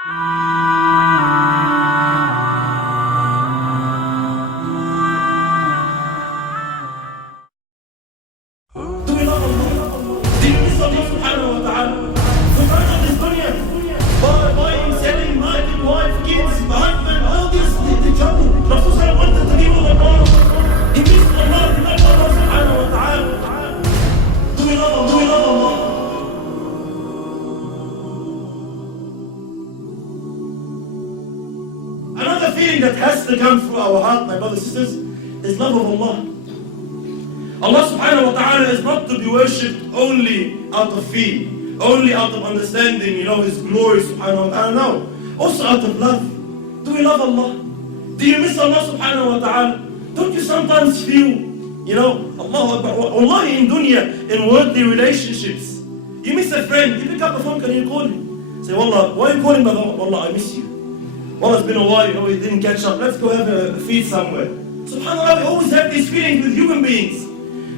Do we love Allah? Do you miss Allah subhanahu wa ta'ala? The burn of this dunya, buying, selling, married, wife, kids, husband, all this, the trouble. Rasul wanted to give Allah. He missed Allah, he loved Allah subhanahu wa ta'ala. Do we love Allah? Do we love Allah? Another feeling that has to come through our heart, my brothers and sisters, is love of Allah. Allah subhanahu wa ta'ala is not to be worshipped only out of fear, only out of understanding, His glory subhanahu wa ta'ala. No, also out of love. Do we love Allah? Do you miss Allah subhanahu wa ta'ala? Don't you sometimes feel, Allahu Akbar, wallahi in dunya, in worldly relationships, you miss a friend, you pick up the phone and you call him. Say, Wallah, why are you calling, brother? Wallah, I miss you. Wallah, it's been a while, we didn't catch up. Let's go have a feed somewhere. SubhanAllah, we always have these feelings with human beings.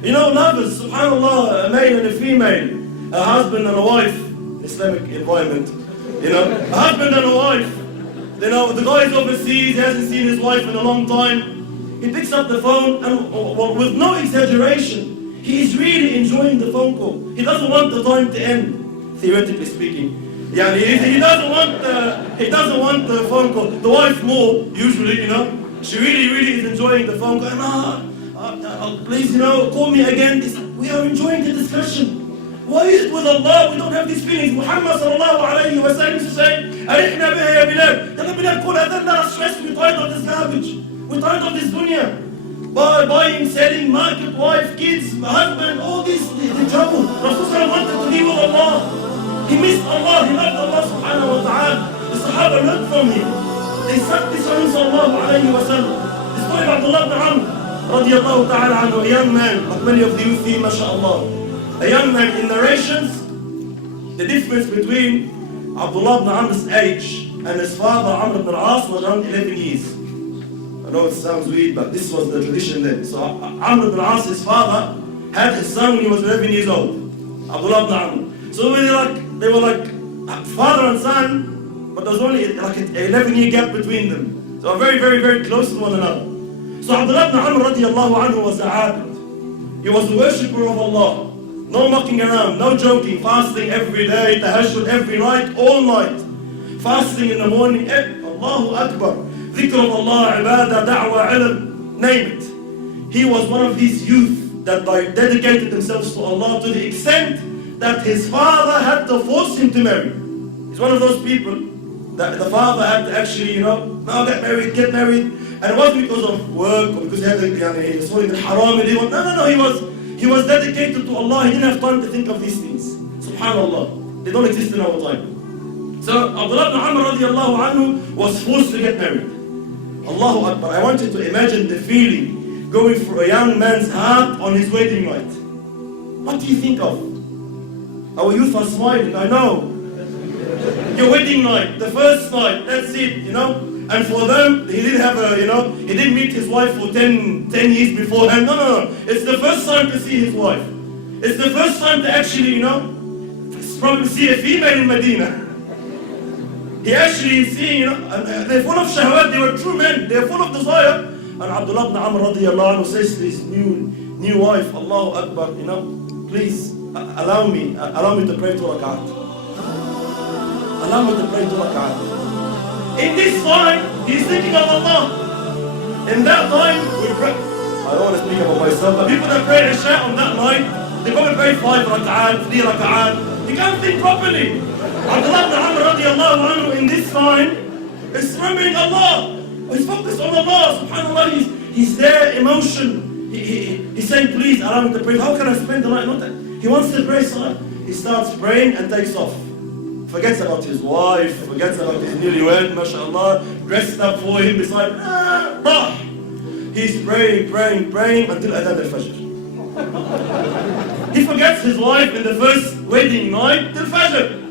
Lovers, subhanAllah, a male and a female, a husband and a wife, Islamic environment, a husband and a wife. The guy is overseas, he hasn't seen his wife in a long time. He picks up the phone and with no exaggeration, he is really enjoying the phone call. He doesn't want the time to end, theoretically speaking. He doesn't want the phone call. The wife more, usually, she really is enjoying the phone call. Please, call me again. We are enjoying the discussion. Why is it with Allah we don't have these feelings? Muhammad sallallahu alayhi wa sallam used to say, Arihna biha ya Bilal. Ya Bilal, call adhan, let us stress. We're tired of this garbage. We're tired of this dunya. Buying, selling, market, wife, kids, husband, all this, the trouble. Rasul wanted to be with Allah. He missed Allah. He loved Allah subhanahu wa ta'ala. The Sahaba learned from him. They sang this song sallallahu alayhi wa sallam. The story of Abdullah ibn Amr radiallahu ta'ala anhu, a young man, like many of the youth here, mashallah. A young man, in narrations, the difference between Abdullah ibn Amr's age and his father, Amr ibn al-As, was around 11 years. I know it sounds weird, but this was the tradition then. So Amr ibn al-As, his father, had his son when he was 11 years old. Abdullah ibn Amr. So they were like father and son, but there was only like an 11-year gap between them. So very, very, very close to one another. So Abdullah ibn Amr radiallahu anhu was a abid. He was a worshipper of Allah. No mucking around, no joking, fasting every day, tahajjud every night, all night. Fasting in the morning, Allahu Akbar. Dhikr of Allah, ibadah, da'wah, ilm, name it. He was one of these youth that dedicated themselves to Allah to the extent that his father had to force him to marry. He's one of those people that the father had to actually, now get married. And it wasn't because of work or because he was falling in haram. No, he was dedicated to Allah. He didn't have time to think of these things. SubhanAllah. They don't exist in our time. So Abdullah ibn Amr radiallahu anhu was forced to get married. Allahu Akbar. I want you to imagine the feeling going through a young man's heart on his wedding night. What do you think of? Our youth are smiling, I know. Your wedding night, the first night, that's it, And for them, he didn't have he didn't meet his wife for 10 years beforehand. No. It's the first time to see his wife. It's the first time to actually, probably see a female in Medina. He actually is seeing, they're full of shahwat, they were true men, they're full of desire. And Abdullah ibn Amr radiallahu anhu says to his new wife, Allahu Akbar, please allow me to pray 2 rak'at. Allow me to pray 2 rak'at. In this time, he's thinking of Allah. In that time, we pray. I don't want to speak about myself, but people that pray Isha on that night, they probably pray 5 rak'at, 3 rak'at. You can't think properly. Abdullah ibn Amr radiallahu anhu in this time is remembering Allah. He's focused on Allah, subhanAllah. He's there, emotion. He's saying, please allow me to pray. How can I spend the night? Not that. He wants to pray, salah. He starts praying and takes off. Forgets about his wife, forgets about his newlywed, mashallah, dressed up for him beside, He's praying until Adhan al-Fajr. He forgets his wife in the first wedding night till Fajr.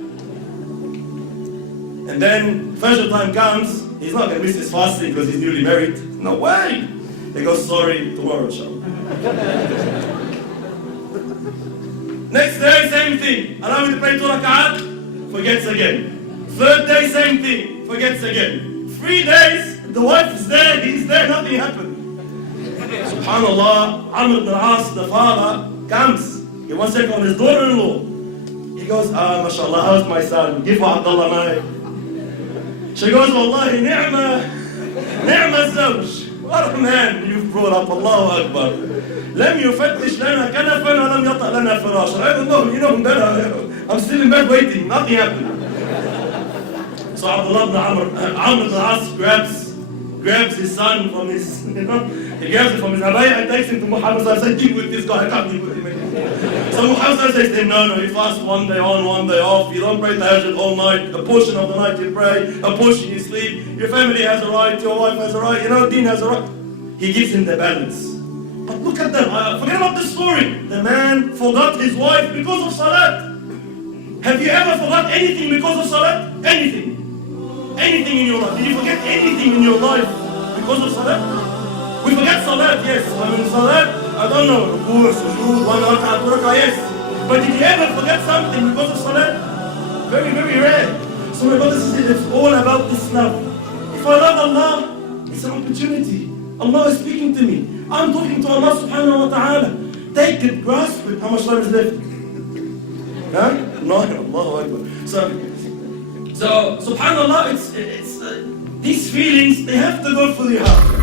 And then Fajr time comes, he's not going to miss his fasting because he's newly married. No way! He goes, sorry, tomorrow, inshallah. Next day, same thing. Allow me to pray 2 rak'at, forgets again. Third day, same thing, forgets again. 3 days, the wife is there, he's there, nothing happened. Subhanallah, Amr ibn al-As, the father, comes. He wants to check on his daughter-in-law. He goes, mashallah, how's my son? Give Abdullah Mai. She goes, wallahi, ni'ma الزوج. What a man you've brought up, Allahu Akbar. لم يفتش لنا كنفا ولم يطأ لنا فراشا. I don't know, you know better. I'm still in bed waiting, nothing happened. So Abdullah ibn Amr ibn al-As grabs his son from his, he grabs it from his abaya and takes him to Muhammad and says, deal with this guy, I can't deal with him anymore. So Muhammad says to him, no, you fast one day on, one day off, you don't pray tahajjud all night, a portion of the night you pray, a portion you sleep, your family has a right, your wife has a right, deen has a right. He gives him the balance. But look at them, forget about the story. The man forgot his wife because of salat. Have you ever forgot anything because of salat? Anything. Anything in your life. Did you forget anything in your life because of salat? We forget salat, yes. I mean salat, I don't know, ruku, sujood, 1 rak'ah, 2 rak'ah, yes. But did you ever forget something because of salat? Very, very rare. So my brothers and sisters, it's all about this love. If I love Allah, it's an opportunity. Allah is speaking to me. I'm talking to Allah subhanahu wa ta'ala. Take it, grasp it. How much time is left? Huh? No, Allahu Akbar. So subhanallah, it's these feelings, they have to go through the heart.